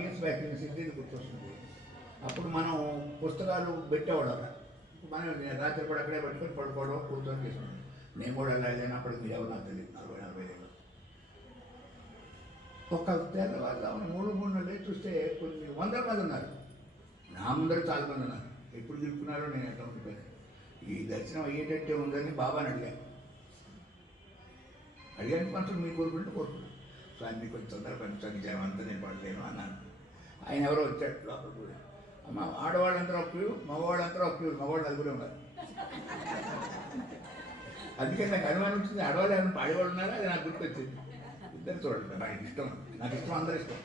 Years back సిద్ధి గుర్తొస్తుంది. అప్పుడు మనం పుస్తకాలు పెట్టేవాళ్ళం. మనం రాత్రి కూడా అక్కడే పెట్టుకొని పడుకోవడం కూర్చొని చేసుకున్నాం. నేను కూడా అలా లేనప్పటికి మీరు ఎవరు నాకు తెలియదు. 40-45 ఒక తెల్లవారు 3 నెలలు చూస్తే కొన్ని వందల మంది ఉన్నారు. నా ముందర చాలా మంది ఉన్నారు. ఎప్పుడు తిరుగుతున్నారో నేను ఎట్లా ఉండిపోయాను. ఈ దర్శనం అయ్యేటట్టే ఉందని బాబాని అడిగాను కొంచెం మీరు కోరుకుంటే కోరుకున్నాను. స్వామి కొంచెం తొందరగా పంచాను అంతా నేను పడలేను అన్నాను. ఆయన ఎవరో వచ్చాడు లోపలికి కూడా. అమ్మ ఆడవాళ్ళందరూ ఒక క్యూ, మగవాళ్ళందరూ ఒక క్యూ, మగవాళ్ళు నలుగురే ఉన్నారు. అందుకని నాకు అనుమానం వచ్చింది, ఆడవాళ్ళు ఏమైనా ఆడవాళ్ళు ఉన్నారా అది నాకు గుర్తొచ్చింది. ఇద్దరు చూడండి, నాకు ఇష్టం అందరూ ఇష్టం.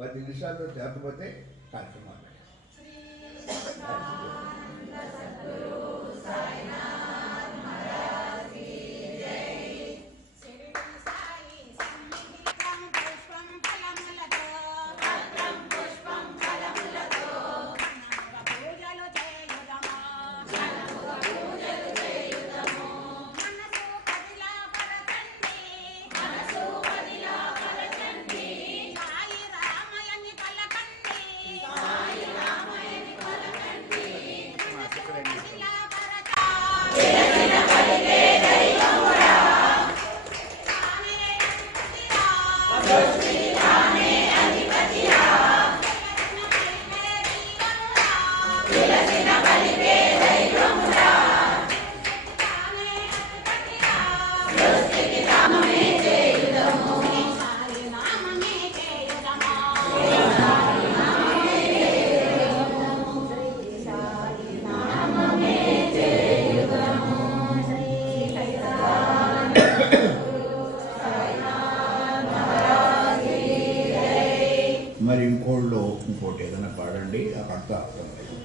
10 నిమిషాలతో చేరకపోతే కార్యక్రమం మరి ఇంకోటి ఏదైనా పాడండి, అర్థం అర్థం లేదు.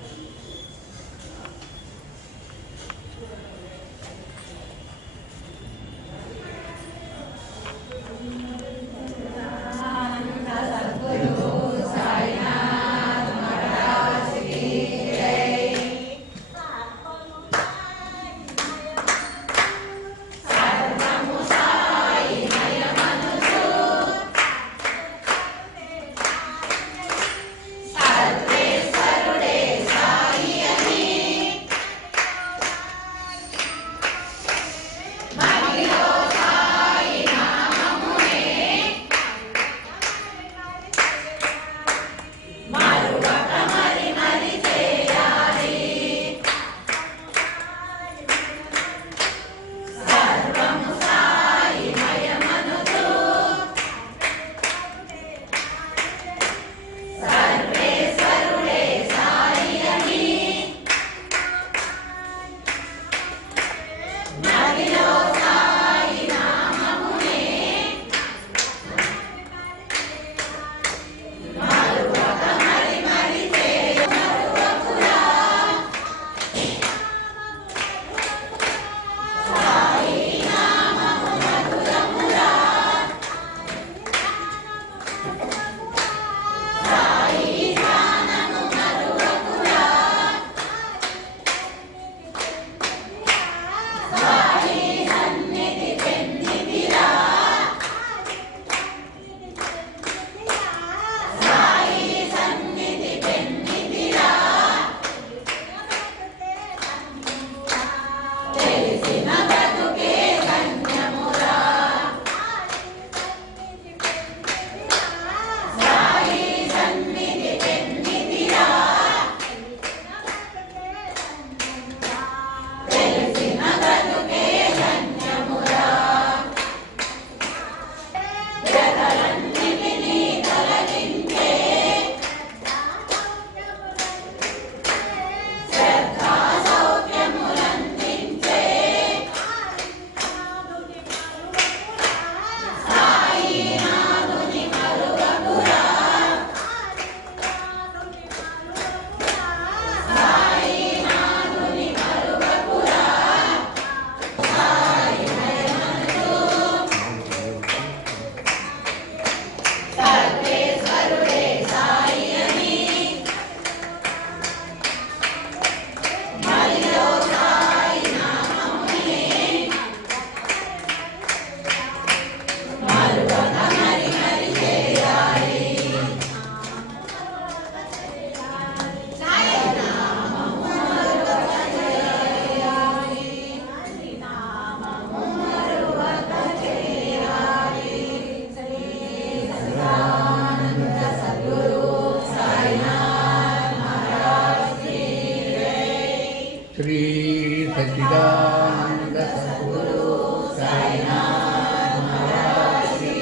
సచ్చిదానంద సద్గురు సాయినాథ్ మహారాజ్ కి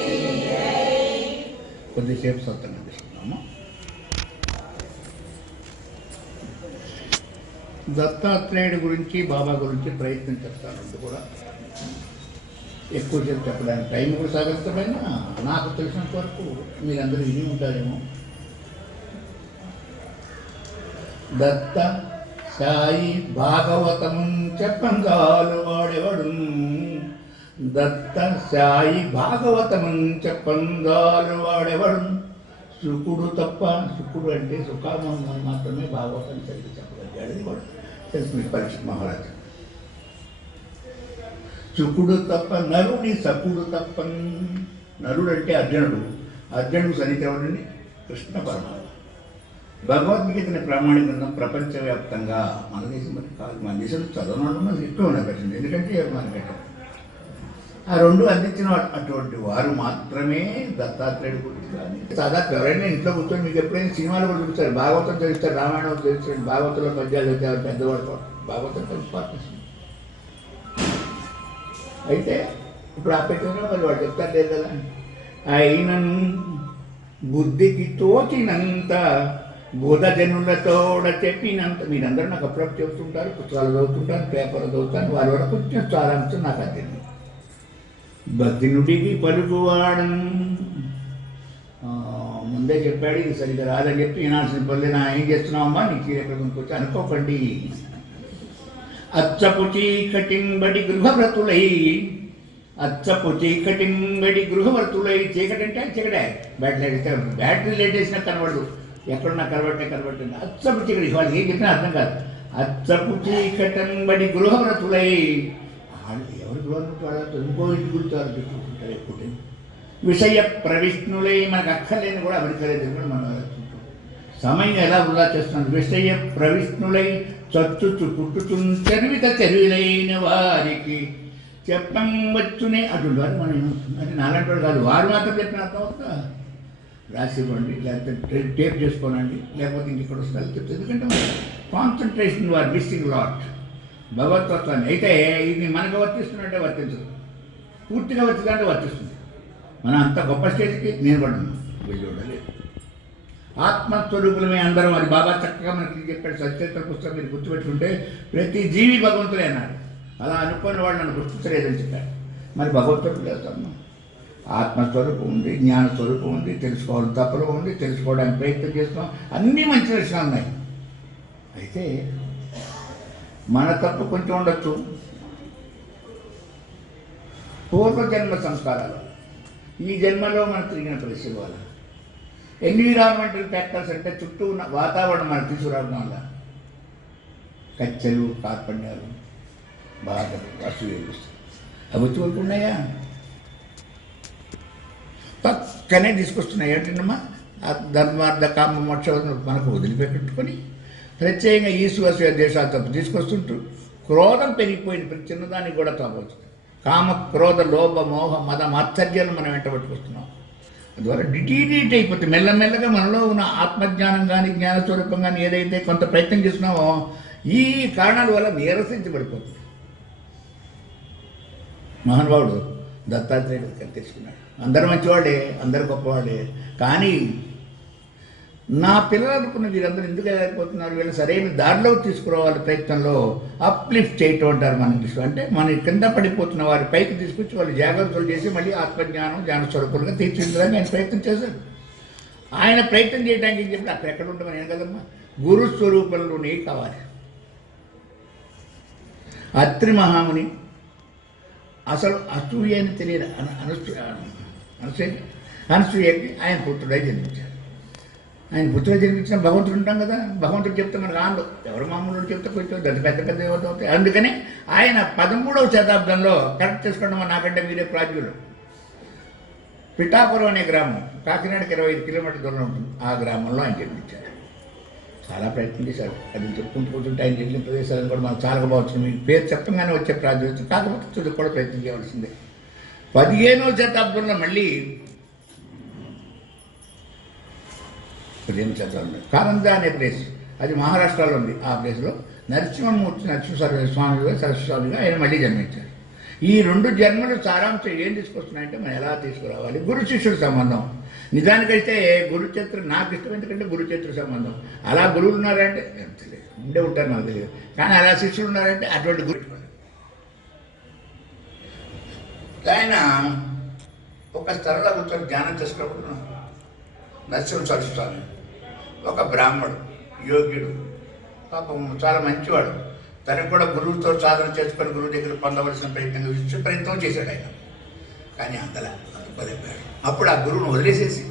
జై. కొద్దిసేపు సత్సంగం తీసుకున్నాము. దత్తాత్రేయుడి గురించి బాబా గురించి ప్రయత్నం చేస్తానంటే కూడా ఎక్కువసేపు చెప్పడానికి టైం కూడా సాగకపోయినా నాకు తెలిసినంత వరకు మీరందరూ విని ఉంటారేమో. దత్త సాయి భాగవతం చెప్పంగాలు వాడెవడు, దత్త సాయి భాగవతం చెప్పంగాలు వాడెవడు, సుకుడు తప్ప, సుకుడు అంటే సుఖామోహం మాత్రమే భాగవతం చదివి చెప్పగలిగాడు వాడు తెలుసు పరీక్ష మహారాజు. సుకుడు తప్ప నరుని సకుడు తప్ప, నరుడు అంటే అర్జునుడు, అర్జునుడు సన్నిధిని కృష్ణ పరమాత్మ. భగవద్గీతని ప్రామాణిక గ్రంథం ప్రపంచవ్యాప్తంగా మన దేశం కాదు, మన దేశంలో చదవడం ఎక్కువ ఉన్నది. ఎందుకంటే మనకంటే ఆ రెండు అందించిన అటువంటి వారు మాత్రమే దత్తాత్రేయుడు గురించి కానీ దాదాపు ఎవరైనా ఇంట్లో కూర్చొని మీకు ఎప్పుడైనా సినిమాలు కూడా చూస్తారు, భాగవతం చదివిస్తారు, రామాయణం చదివిస్తారు, భాగవతంలో పద్యాలు చదివారు, పెద్దవాడు భాగవతం కలిసి పాటిస్తారు. అయితే ఇప్పుడు ఆ పెట్టినా మరి వాడు చెప్తారు లేదు కదా, అయినను బుద్ధికి తోచినంత బోధజనులతోడ చెప్పినంత. మీరందరూ నాకు అప్పుడప్పుడు చెప్తుంటారు, పుస్తకాలు చదువుతుంటాను, పేపర్లు చదువుతాను, వారి వరకు కొంచెం సారాంశం నాకు అర్థం. భక్తినుడికి పలుకువాడను ముందే చెప్పాడు, ఇది సరిగ్గా రాదని చెప్పి వినాల్సిన పనులు నా ఏం చేస్తున్నావమ్మా నీ చీరకొచ్చి అనుకోకండి. అచ్చపు చీకటింబడి గృహవ్రతులై, అచ్చపు చీకటింబడి గృహవ్రతులై, చీకటి అంటే చీకటే బ్యాటరీ లైట్ వేసినా కనబడదు, ఎక్కడున్నా కనబట్టే అచ్చపు చీకటి. వాళ్ళకి ఏం చెప్పినా అర్థం కాదు. అచ్చపు చీకటంబడి గృహవ్రతులై, ఎవరి గృహవ్రతులు ఇంకో ఇంటి గురించి చెప్పుకుంటారు ఎప్పుడు. విషయ ప్రవిష్ణులై, మనకు అక్కర్లేని కూడా అమెరికలేదు కూడా మనం సమయం ఎలా వృధా చేస్తున్నాం. విషయ ప్రవిష్ణులై చచ్చుచు పుట్టుచు చరివిత చరివిలైన వారికి చెప్పం వచ్చునే అటువంటి వారు మనం అంటే నాలాంటి వాడు కాదు, వారు మాత్రం చెప్పిన అర్థం అవుతుందా, రాసి ఇవ్వండి, లేకపోతే టేప్ చేసుకోనండి, లేకపోతే ఇంకెక్కడ వస్తారు చెప్తే. ఎందుకంటే కాన్సన్ట్రేషన్ వారు మిస్సింగ్ లాట్ భగవతత్వాన్ని. అయితే ఇది మనకు వర్తిస్తున్నట్టే వర్తించదు, పూర్తిగా వచ్చిందంటే వర్తిస్తుంది. మనం అంత గొప్ప స్టేజ్కి నేను పడున్నాం, వీళ్ళు చూడలేదు. ఆత్మస్వరూపులమే అందరం, అది బాగా చక్కగా మనకి చెప్పాడు. సత్యత్ర పుస్తకం మీరు గుర్తుపెట్టుకుంటే ప్రతి జీవి భగవంతుడే అన్నాడు. అలా అనుకున్న వాళ్ళు నన్ను గుర్తించలేదని చెప్పారు. మరి భగవంతుడు వెళ్తాము. ఆత్మస్వరూపం ఉంది, జ్ఞానస్వరూపం ఉంది, తెలుసుకోవడం తప్పలో ఉంది, తెలుసుకోవడానికి ప్రయత్నం చేస్తున్నాం, అన్నీ మంచి లక్షణాలు ఉన్నాయి. అయితే మన తప్పు కొంచెం ఉండొచ్చు, పూర్వజన్మ సంస్కారాలు. ఈ జన్మలో మనం తిరిగిన పరిస్థితి వల్ల ఎన్విరాన్మెంటల్ ఫ్యాక్టర్స్ అంటే చుట్టూ ఉన్న వాతావరణం మనకు తీసుకురావడం వల్ల కచ్చలు, కార్పణ్యాలు, బాధలు, అసూయలు అవి వచ్చి వరకు ఉన్నాయా? పక్కనే తీసుకొస్తున్నాయి. ఏంటమ్మా ధర్మార్థ కామ మోక్షాలను మనకు వదిలిపెట్టుకొని ప్రత్యేకంగా ఈశ్వర దేశాలు తప్పు తీసుకొస్తుంటూ క్రోధం పెరిగిపోయింది. ప్రతి చిన్నదానికి కూడా తప్పవచ్చు. కామ, క్రోధ, లోభ, మోహ, మద, మాత్సర్యాలను మనం వెంట పట్టుకొస్తున్నాం. అందువల్ల డిటీరియేట్ అయిపోతే మెల్లమెల్లగా మనలో ఉన్న ఆత్మజ్ఞానం కానీ జ్ఞానస్వరూపం కానీ ఏదైతే కొంత ప్రయత్నం చేస్తున్నామో ఈ కారణాల వల్ల నీరసించబడిపోతుంది. మహానుభావుడు దత్తాత్రేయుడు తెలుసుకున్నాడు. అందరు మంచివాడే, అందరు గొప్పవాడే, కానీ నా పిల్లలు అనుకున్న వీరందరూ ఎందుకు అయిపోతున్నారు, వీళ్ళు సరైన దారిలో తీసుకురావాలి ప్రయత్నంలో అప్లిఫ్ట్ చేయటం అంటారు మన ఇంగ్లీష్లో. అంటే మన కింద పడిపోతున్న వారి పైకి తీసుకొచ్చి వాళ్ళు జాగ్రత్తలు చేసి మళ్ళీ ఆత్మజ్ఞానం జ్ఞానస్వరూపులుగా తీర్చిదిద్దడానికి ఆయన ప్రయత్నం చేశారు. ఆయన ప్రయత్నం చేయడానికి ఏం చెప్పి అక్కడ ఎక్కడ ఉంటామని ఏం కదమ్మా, గురు స్వరూపంలోనే కావాలి. అత్రి మహాముని అసలు అసూయ అని తెలియదు, అనసూయకి ఆయన పుత్రుడై జన్మించారు. ఆయన పుత్రుడు జన్మించిన భగవంతుడు ఉంటాం కదా, భగవంతుడు చెప్తే మనకు ఆందు ఎవరు మామూలు చెప్తే కొంచెం పెద్ద పెద్ద దేవత అవుతాయి. అందుకని ఆయన 13వ శతాబ్దంలో కరెక్ట్ చేసుకోవడం నాకంటే మీరే ప్రాజ్ఞులు. పిఠాపురం అనే గ్రామం కాకినాడకి 25 కిలోమీటర్ల దూరం ఉంటుంది. ఆ గ్రామంలో ఆయన జన్మించారు. చాలా ప్రయత్నం చేశారు. అది చెప్పుకుంటూ కూర్చుంటే ఆయన వెళ్ళిన ప్రదేశాలను కూడా మనకు చాలా బాగుంటుంది. మీకు పేరు చెప్పగానే వచ్చే ప్రాజ్ఞత, కాకపోతే తుది కూడా ప్రయత్నం చేయవలసిందే. 15వ శతాబ్దంలో మళ్ళీ ప్రేమచంద్ర కారంజా అనే ప్లేస్, అది మహారాష్ట్రలో ఉంది. ఆ ప్లేస్లో నరసింహమూర్తి నరసింహస్వామిగా సరస్వామిగా ఆయన మళ్ళీ జన్మించారు. ఈ 2 జన్మలు సారాంశం ఏం తీసుకొస్తున్నాయంటే మనం ఎలా తీసుకురావాలి. గురు శిష్యుడి సంబంధం నిజానికైతే గురుచరిత్ర నాకు ఇష్టం, ఎందుకంటే గురుచరిత్ర సంబంధం. అలా గురువులు ఉన్నారంటే తెలియదు, ఉండే ఉంటారు నాకు తెలియదు, కానీ అలా శిష్యులు ఉన్నారంటే అటువంటి గురు. ఆయన ఒక స్థలంలో కూర్చొని ధ్యానం చేసుకున్నప్పుడు నరసింహ సరస్వామి ఒక బ్రాహ్మడు యోగ్యుడు, పాపం చాలా మంచివాడు, తనకు కూడా గురువుతో సాధన చేసుకొని గురువు దగ్గర పొందవలసిన ప్రయత్నం చేశాడు ఆయన. కానీ అందుకోలేకపోయాడు. అప్పుడు ఆ గురువును వదిలేసేసి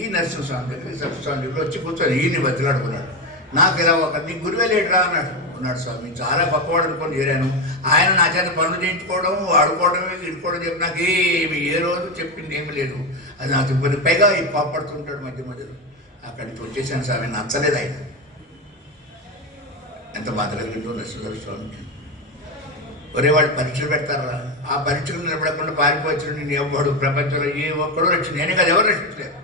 ఈ నరసింహస్వామి దగ్గర సరస్వామి దగ్గర వచ్చి కూర్చొని ఈయన్ని బతిలాడుకున్నాడు. నాకు ఇలా నీ గురువే లేడురా అన్నాడు. ఉన్నాడు స్వామి, చాలా గొప్పవాడు అనుకొని చేరాను. ఆయన నా చేత పనులు చేయించుకోవడం, వాడుకోవడమే, ఇడుకోవడం చెప్పి నాకు ఏ రోజు చెప్పింది ఏమీ లేదు. అది నాకు ఇబ్బంది. పైగా ఈ కోపడుతుంటాడు మధ్య మధ్యలో. అక్కడి నుంచి వచ్చేసాను స్వామి, నచ్చలేదు ఆయన. ఎంత బాధ కలిగిందో నరసింహ స్వామికి. ఒరే వాళ్ళు పరీక్షలు పెడతారా, ఆ పరీక్షలు నిలబడకుండా పారిపోవచ్చు నేను ఎవ్వడు ప్రపంచంలో ఏ ఒక్కడో రక్షణ, నేనే కదా ఎవరు రక్షించలేదు.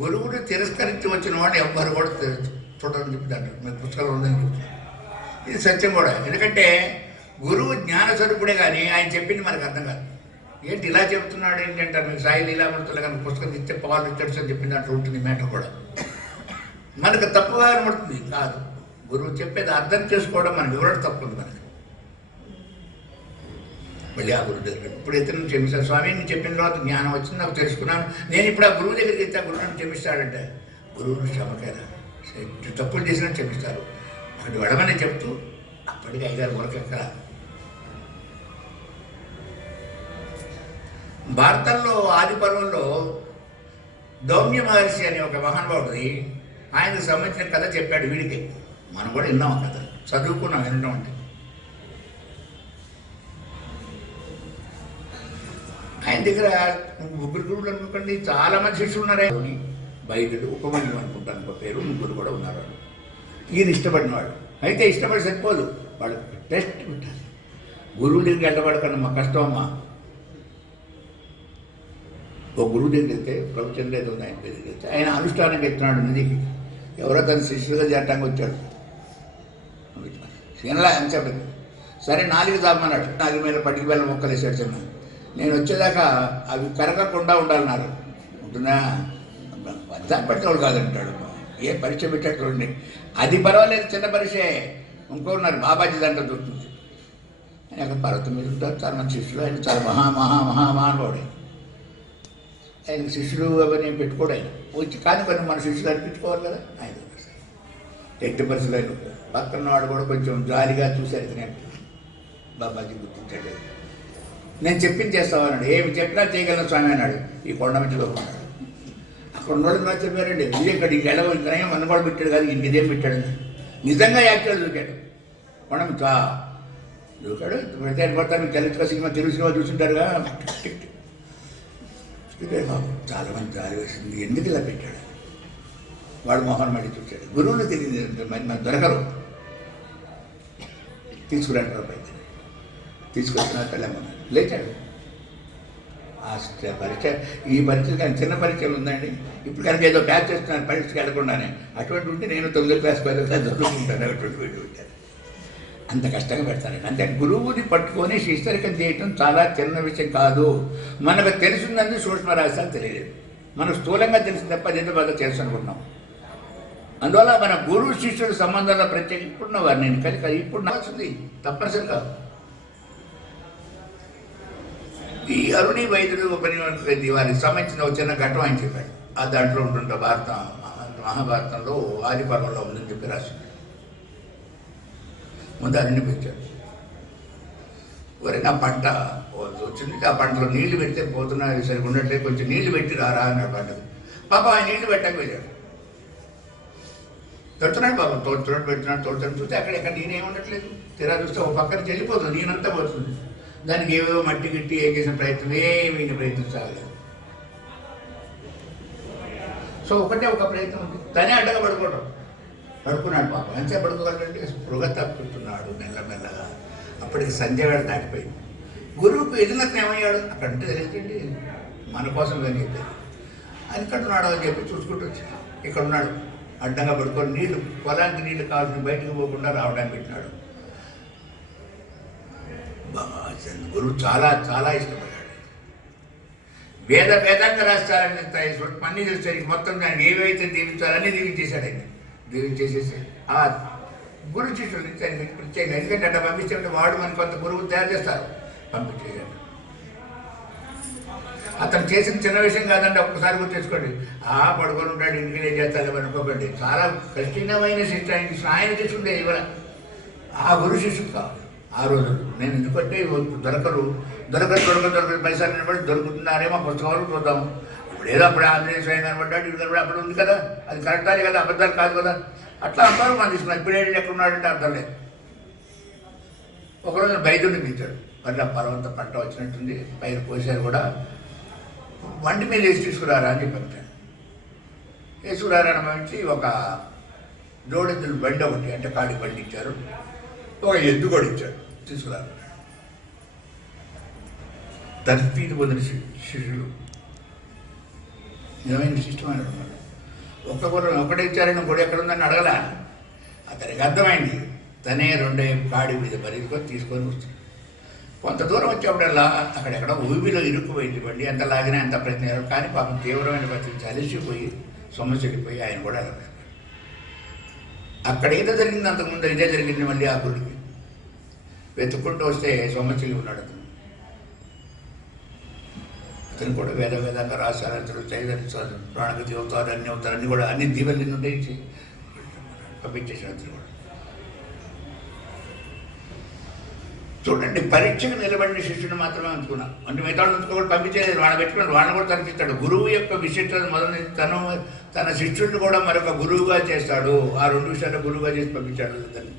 గురువుని తిరస్కరించి వచ్చిన వాడిని ఎవ్వరు కూడా చూడాలని చెప్తారు. మీకు పుస్తకాలు ఉందని చెప్తారు. ఇది సత్యం కూడా. ఎందుకంటే గురువు జ్ఞాన స్వరూపుడే కానీ ఆయన చెప్పింది మనకు అర్థం కాదు. ఏంటి ఇలా చెప్తున్నాడు ఏంటంటారు. మీకు సాయి లీలామృతులు కానీ పుస్తకం ఇస్తే పాలు ఇచ్చాడు అని చెప్పిన దాంట్లో ఉంటుంది మ్యాటర్ కూడా. మనకు తప్పుగా కనబడుతుంది కాదు, గురువు చెప్పేది అర్థం చేసుకోవడం మనకి వివరణ తప్పు ఉంది మనకి. మళ్ళీ ఆ గురువు దగ్గర ఇప్పుడైతే నేను క్షమిస్తాను స్వామి, నేను చెప్పిన తర్వాత జ్ఞానం వచ్చింది, నాకు తెలుసుకున్నాను, నేను ఇప్పుడు ఆ గురువు దగ్గరికి వెళ్తే ఆ గురువు నన్ను క్షమిస్తాడంటే గురువును క్షమకైనా తప్పులు చేసినా క్షమిస్తారు అక్కడి వెళ్ళమని చెప్తూ అప్పటికి 5-6 వరకెక్కడ. భారతంలో ఆది పర్వంలో దౌమ్య మహర్షి అనే ఒక మహానుభావుడిది ఆయనకు సంబంధించిన కథ చెప్పాడు వీడికి. మనం కూడా విన్నాం కథ, చదువుకున్నాం, వినడం అంటే. ఆయన దగ్గర 3 గురువులు అనుకోండి, చాలా మంది శిష్యులు ఉన్నారు. బయలుడు ఉపమన్యం అనుకుంటాను ఒక పేరు, 3 కూడా ఉన్నారు. ఈయన ఇష్టపడినవాడు. అయితే ఇష్టపడి సరిపోదు, వాడు టెస్ట్ పెట్టాలి. గురువు దగ్గరికి వెళ్ళబడకన్నా మా కష్టం అమ్మా. ఒక గురువు దగ్గరికి వెళ్తే ప్రవచనం లేదు ఆయన దగ్గరికి వెళ్తే ఆయన అనుష్ఠానంగా ఎత్తున్నాడు నదికి. ఎవరో తన శిష్యులుగా చేరటానికి వచ్చాడు. తినలా అని చెప్పింది. సరే 4 దామన్నాడు. 4 మీద పట్టికి వెళ్ళ మొక్కలు వేసాడు చిన్న. నేను వచ్చేదాకా అవి కరగకుండా ఉండాలన్నారు. ఉంటుందా, దాన్ని పెట్టేవాడు కాదంటాడు. ఏ పరీక్ష పెట్టేటండి, అది పర్వాలేదు, చిన్న పరీక్షే. ఇంకోన్నారు బాబాజీ దాంట్లో దొరుకుతుంది. ఆయన అక్కడ పర్వతం మీద ఉంటారు, చాలా మంది శిష్యులు. ఆయన చాలా మహానుభావుడు. ఆయన శిష్యులు అవన్నీ పెట్టుకోడు ఆయన వచ్చి. కానీ కొన్ని మన శిష్యులు అనిపించుకోవాలి కదా. ఆయన ఎట్టి పరిస్థితులు ఆయన పక్కన వాడు కూడా కొంచెం జాలిగా చూశారు. నేను బాబాజీ గుర్తించాడు. నేను చెప్పింది చేస్తామన్నాడు. ఏమి చెప్పినా చేయగలను స్వామి అన్నాడు. ఈ కొండ నుంచి దొరుకున్నాడు. అక్కడ ఉన్నోళ్ళు నాకు చెప్పారండి, ఇది ఇక్కడ ఇంకెలా ఇంకనే మన కూడా పెట్టాడు కాదు, ఇంకేదేం పెట్టాడు. నిజంగా యాక్చువల్ దొరికాడు. కొండ నుంచి దొరికాడు. పెడితే పడతా మీకు తెలుగు సినిమా చూస్తుంటారుగా. చాలా మంది జాలి వేసింది, ఎందుకు ఇలా పెట్టాడు. వాడు మోహన్ మళ్ళీ చూశాడు. గురువులు తెలియదు, మన దొరకరు. తీసుకురాడు పైకి. తీసుకొచ్చిన తెల్లమ్మన్నాడు. లేచాడు. ఆ పరీక్ష, ఈ పరీక్షలు కానీ చిన్న పరీక్షలు ఉందండి. ఇప్పుడు కనుక ఏదో ప్యాచ్ చేస్తున్నాను పరీక్షకి వెళ్ళకుండానే. అటువంటి ఉంటే నేను 9వ క్లాస్ 10వ క్లాస్ చదువుకుంటాను. అటువంటి పెట్టారు. అంత కష్టంగా పెడతారండి. అంటే గురువుని పట్టుకొని శిష్యరికం చేయటం చాలా చిన్న విషయం కాదు. మనకు తెలిసిందని సూక్ష్మ రహస్యాలు తెలియలేదు. మనకు స్థూలంగా తెలిసిన తప్ప అదేంటో బాగా తెలుసు అనుకుంటున్నాం. అందువల్ల మన గురువు శిష్యుల సంబంధాల్లో ప్రత్యేక ఇప్పుడున్నవారు నేను కలిసి ఇప్పుడు నచ్చింది తప్పనిసరి కాదు. ఈ అరుణి వైద్యుడు ఉపనిషత్తు వారికి సంబంధించిన ఒక చిన్న ఘట్టం ఆయన చెప్పాడు. ఆ దాంట్లో ఉంటుంటే మహాభారతంలో ఆది పర్వంలో ఉందని చెప్పి రాసింది. ముందు అన్ని పెంచాడు. ఎవరైనా పంట వచ్చింది, ఆ పంటలో నీళ్లు పెడితే పోతున్నా సరిగ్గా ఉండట్లేదు, కొంచెం నీళ్లు పెట్టి రారా అన్నాడు పంటకు. పాప ఆయన నీళ్లు పెట్టక వెళ్ళాడు. తొడుతున్నాడు పాపం, తోడుతున్నాడు చూస్తే అక్కడెక్కడ నేనేం ఉండట్లేదు. తీరా చూస్తే ఒక పక్కన చెల్లిపోతుంది, నేనంతా పోతుంది. దానికి ఏవేవో మట్టి గిట్టి ఏం చేసిన ప్రయత్నం ఏమీ ప్రయత్నించాలి. సో ఒకటే ఒక ప్రయత్నం ఉంది, తనే అడ్డగా పడుకున్నాడు పాపం. అంతే పడుకోవాలంటే స్పృహ తప్పుతున్నాడు మెల్లమెల్లగా. అప్పటికి సంధ్య వేళ దాటిపోయింది. గురువుకు ఎదునతను ఏమయ్యాడు అక్కడ ఉంటే తెలియదండి, మన కోసం కానీ అది కట్టున్నాడు అని చెప్పి చూసుకుంటూ వచ్చి ఇక్కడ ఉన్నాడు అడ్డంగా పడుకొని నీళ్లు పొలానికి నీళ్లు కావాల్సిన బయటకు పోకుండా రావడానికి పెట్టినాడు. గురువు చాలా చాలా ఇష్టపడ్డాడు. వేదంగా రాస్తారని అన్నీ చూస్తారు. మొత్తం దానికి ఏవైతే దీవించాలని దీవించేశాడు. ఆయన దీవించేసేసి ఆ గురు శిష్యులు ప్రత్యేకంగా, ఎందుకంటే అట్లా పంపిస్తే వాడు మనకు కొంత గురువు తయారు చేస్తారు, పంపించేశాడు. అతను చేసిన చిన్న విషయం కాదండి, ఒక్కసారి గుర్తు తెచ్చుకోండి. పడుకొని ఉంటాడు, ఇంటికి ఏం చేస్తాడు అనుకోకండి. చాలా కఠినమైన శిక్ష ఆయన తీసుకుంటే ఇవాళ ఆ గురు శిష్యుడు కావాలి. ఆ రోజు నేను ఎందుకంటే దొరకదు పైసలు నిలబడి దొరుకుతున్నారేమో పుస్తకాలు చూద్దాం. ఇప్పుడు ఏదో అప్పుడు ఆంజనేయ స్వామి కనబడ్డాడు, ఇది కనబడి అప్పుడు ఉంది కదా, అది కరెక్టాలి కదా, అబద్ధాలు కాదు కదా, అట్లా అంటారు. మనం తీసుకున్నాం. ఇప్పుడు ఏంటి ఎక్కడున్నాడంటే అర్థం లేదు. ఒకరోజు బయటని పిలిచాడు. అట్లా పర్వంత పంట వచ్చినట్టుంది, పైన పోసారు కూడా, వంటి మీద వేసి తీసుకురారా అని చెప్పాను. వేసుకురారా మంచి ఒక జోడెద్దులు బండి ఒకటి, అంటే కాడి బండి ఇచ్చారు, ఒక ఎద్దు కూడా ఇచ్చాడు, తీసుకురారు. తర్ఫీదు పొందిన శిష్యులు నిజమైన శిష్టమైన ఒకటే ఇచ్చారని ఇంకోటి ఎక్కడ ఉందని అడగల. అతనికి అర్థమైంది. తనే రెండే కాడి మీద బరికొని తీసుకొని వస్తుంది. కొంత దూరం వచ్చేప్పుడల్లా అక్కడెక్కడ ఊబిలో ఇరుక్కుపోయింది బండి. ఎంత లాగినా ఎంత ప్రయత్నం, కానీ పాపం తీవ్రమైన పరిస్థితి అలసిపోయి సొమ్మసిల్లిపోయి ఆయన కూడా అక్కడ ఏదో జరిగింది, అంతకుముందు ఇదే జరిగింది. మళ్ళీ ఆ గుడికి వెతుక్కుంటూ వస్తే సొమ్మసిల్లి ఉన్నాడు. అతను కూడా వేదంగా రాశారు. అతను చైతన్య ప్రాణగతి అవుతారు, అన్ని అవుతారు, అన్ని కూడా అన్ని దీవెల్ని నుండి పంపించేసాడు. అతను కూడా చూడండి, పరీక్షకు నిలబడిన శిష్యుని మాత్రమే అనుకున్నాను. అంటే మిగతా కూడా పంపించేది, వాళ్ళని పెట్టుకుని వాళ్ళని కూడా తరిపిస్తాడు. గురువు యొక్క విశిష్టత మొదలు తన శిష్యుడిని కూడా మరొక గురువుగా చేస్తాడు. ఆ 2 విషయాలు గురువుగా చేసి పంపించాడు. దాన్ని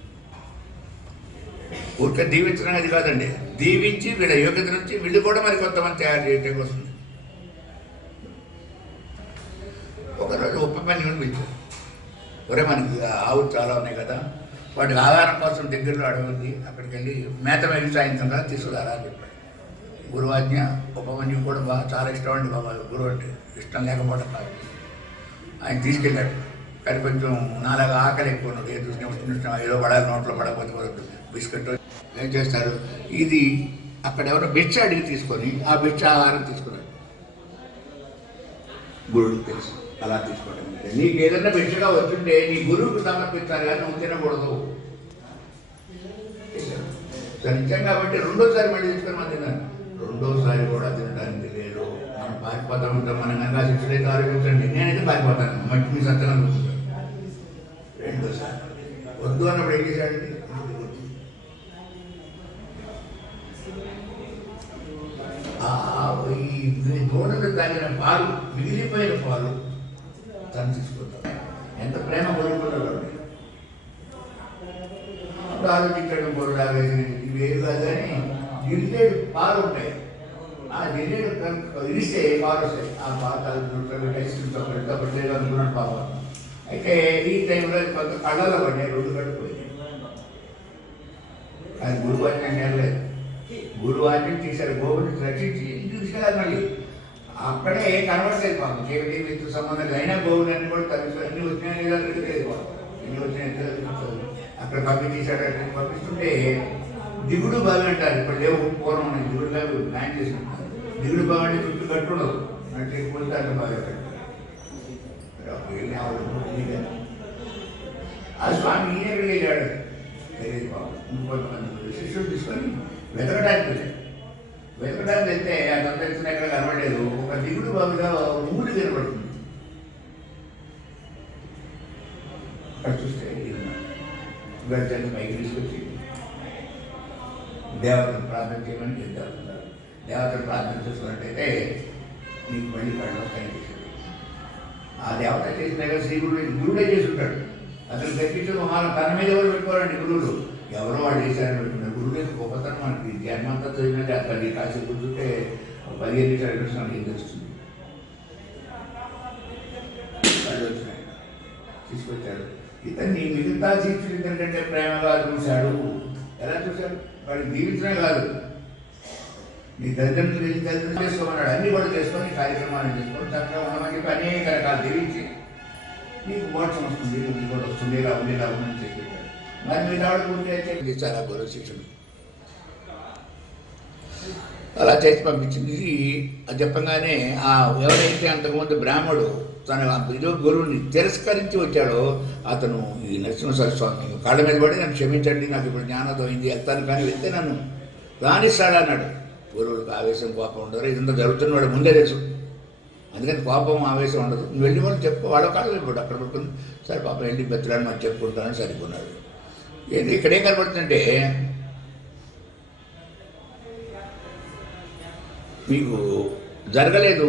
ఊరికే దీవించడం అది కాదండి, దీవించి వీళ్ళ యోగ్యత నుంచి వీళ్ళు కూడా మరి కొంతమంది తయారు చేయడం వస్తుంది. ఒకరోజు ఉపపని పిలిచారు. ఒరే, మనకి ఆవులు చాలా ఉన్నాయి కదా, వాటికి ఆధారం కోసం దగ్గరలో అడవి ఉంది, అక్కడికి వెళ్ళి మేత వెళ్ళి సాయంత్రం కదా తీసుకురారా అని చెప్పాడు. గురువాజ్ఞ. ఉపమన్యు కూడా బాగా చాలా ఇష్టం అండి బాబా, గురువు అంటే ఇష్టం లేకపోవడం కాదు. ఆయన తీసుకెళ్ళాడు. కానీ కొంచెం నాలాగా ఆకలి ఎక్కువ ఉన్నాడు. ఏదో చూసిన ఏదో పడాలి, నోట్లో పడకపోతే బిస్కెట్ ఏం చేస్తారు. ఇది అక్కడ ఎవరో భిక్ష అడిగి తీసుకొని ఆ భిక్ష ఆహారం తీసుకున్నాడు. గురువుకి తెలుసు అలా తీసుకోవడం. నీకు ఏదైనా భిక్షగా వచ్చింటే నీ గురువుకు సమర్పించాలి, కానీ నువ్వు తినకూడదు. సరిగ్గా కాబట్టి రెండోసారి మళ్ళీ తీసుకొని మనం తిన్నాను. రెండోసారి కూడా తినడానికి లేదు. మనం పారిపోతా ఉంటాం. మనం గంగా శిక్షులైతే ఆరోపించండి, నేనైతే పారిపోతాను, మట్టి మీ సత్యంగా చూసుకుంటాను. రెండోసారి వద్దు అన్నప్పుడు ఏం చేశాడండి, ఈ దూడలు తాగిన పాలు, మిగిలిపోయిన పాలు తను తీసుకుంటాడు. ఎంత ప్రేమ కోరుకుంటాడు. అప్పుడు ఆలోచించడం కూడా ఇవేవి కాదని జిల్లేడు పాలు ఉంటాయి. ఆ జిల్లేడు ఇరిస్తే పాలు వస్తాయి. ఆ పాలు అనుకున్నాడు పాప. అయితే ఈ టైంలో కొంత కళ్ళలో పడ్డాయి, 2 కట్టుపోయి. అది గురువు అని అనలేదు. గురువు అని తీశారు, గోవుని రక్షించి తీసుకెళ్ళాలి. మళ్ళీ అక్కడే కనబడలేదు పాపం, చీకటి విద్యుత్ సంబంధం అయినా గోవులు అన్ని కూడా తరచు అన్ని వచ్చినాయి లేదు, ఎన్ని వచ్చినాయి అక్కడ పంపించేశాడు. పంపిస్తుంటే దిగుడు బావి అంటారు. ఇప్పుడు లేవు, పూర్వం ఉన్నాయి దిగుడు బావి ప్లాన్ చేసుకుంటారు. దిగుడు బావి అంటే చుట్టూ కట్టుండదు, అంటే పోతారు బాగా కట్టారు. ఆ స్వామి ఈయన వెళ్ళాడు, తెలియదు బాబు. ఇంకొంతమంది శిష్యులు తీసుకొని వెతకడానికి వెళ్ళాడు. వెతకడానికి వెళ్తే అదంతా తెలిసిన ఎక్కడ కనబడలేదు. ఒక దిగుడు బావిలో ఊరి కనబడుతుంది. అక్కడ చూస్తే గర్జన్ని పైకి తీసుకొచ్చి దేవతను ప్రార్థన చేయమని చెప్తారు. దేవతను ప్రార్థన చేసుకున్నట్టయితే నీకు మళ్ళీ కళ్ళు కనిపిస్తుంది. ఆ దేవత చేసిన గురుడే చేసి ఉంటాడు. అతను తప్పించిన మహాలు తన మీద ఎవరు పెట్టుకోవాలండి గురువులు. ఎవరో వాళ్ళు చేశారని పెట్టుకున్నారు. గురువు యొక్క గొప్పతనం మనకి జన్మంతా చదివినట్టే. అతన్ని కాసి కూర్చుంటే 15 నిమిషాలు మనకి ఏం తెలుస్తుంది. వాళ్ళు వచ్చినాయి, తీసుకొచ్చాడు. ఇతన్ని మిగతా శిక్షులు ఇతనికంటే ప్రేమగా చూశాడు. ఎలా చూశాడు? వాడికి దీవించడమే కాదు, నీ తల్లిదండ్రులు చేసుకోమన్నాడు. అన్ని కూడా చేసుకొని కార్యక్రమాలు చేసుకొని చక్కగా ఉండమని చెప్పి అనేక రకాలు దీవించి నీకు మోక్షం వస్తుంది, ఇది కూడా వస్తుంది, ఇలా ఉంది ఇలా ఉందని చెప్పాడు. మరి మీరు ఆడుకుంటే చాలా గౌరవ శిక్షుడు అలా చేసి పంపించింది. అది చెప్పగానే ఆ ఎవరైతే అంతకుముందు బ్రాహ్మడు తన గురువుని తిరస్కరించి వచ్చాడో అతను ఈ నరసింహస్వామి కాళ్ళ మీద పడి నన్ను క్షమించండి, నాకు ఇప్పుడు జ్ఞానోదయం అయింది, వెళ్తాను కానీ వెళ్తే నన్ను రాణిస్తాడన్నాడు. గురువులకు ఆవేశం కోపం ఉండదు, ఇదంతా జరుగుతున్నవాడు ముందే తెలుసు, అందుకని కోపం ఆవేశం ఉండదు. నువ్వు వెళ్ళి వాళ్ళు చెప్పు, వాళ్ళ కాళ్ళు వెళ్ళిపోడు అక్కడ పడుతుంది. సరే పాపం వెళ్ళి బెత్తరాని మనం చెప్పుకుంటానని సరిపోన్నాడు. ఏంటి ఇక్కడేం కనబడుతుందంటే మీకు జరగలేదు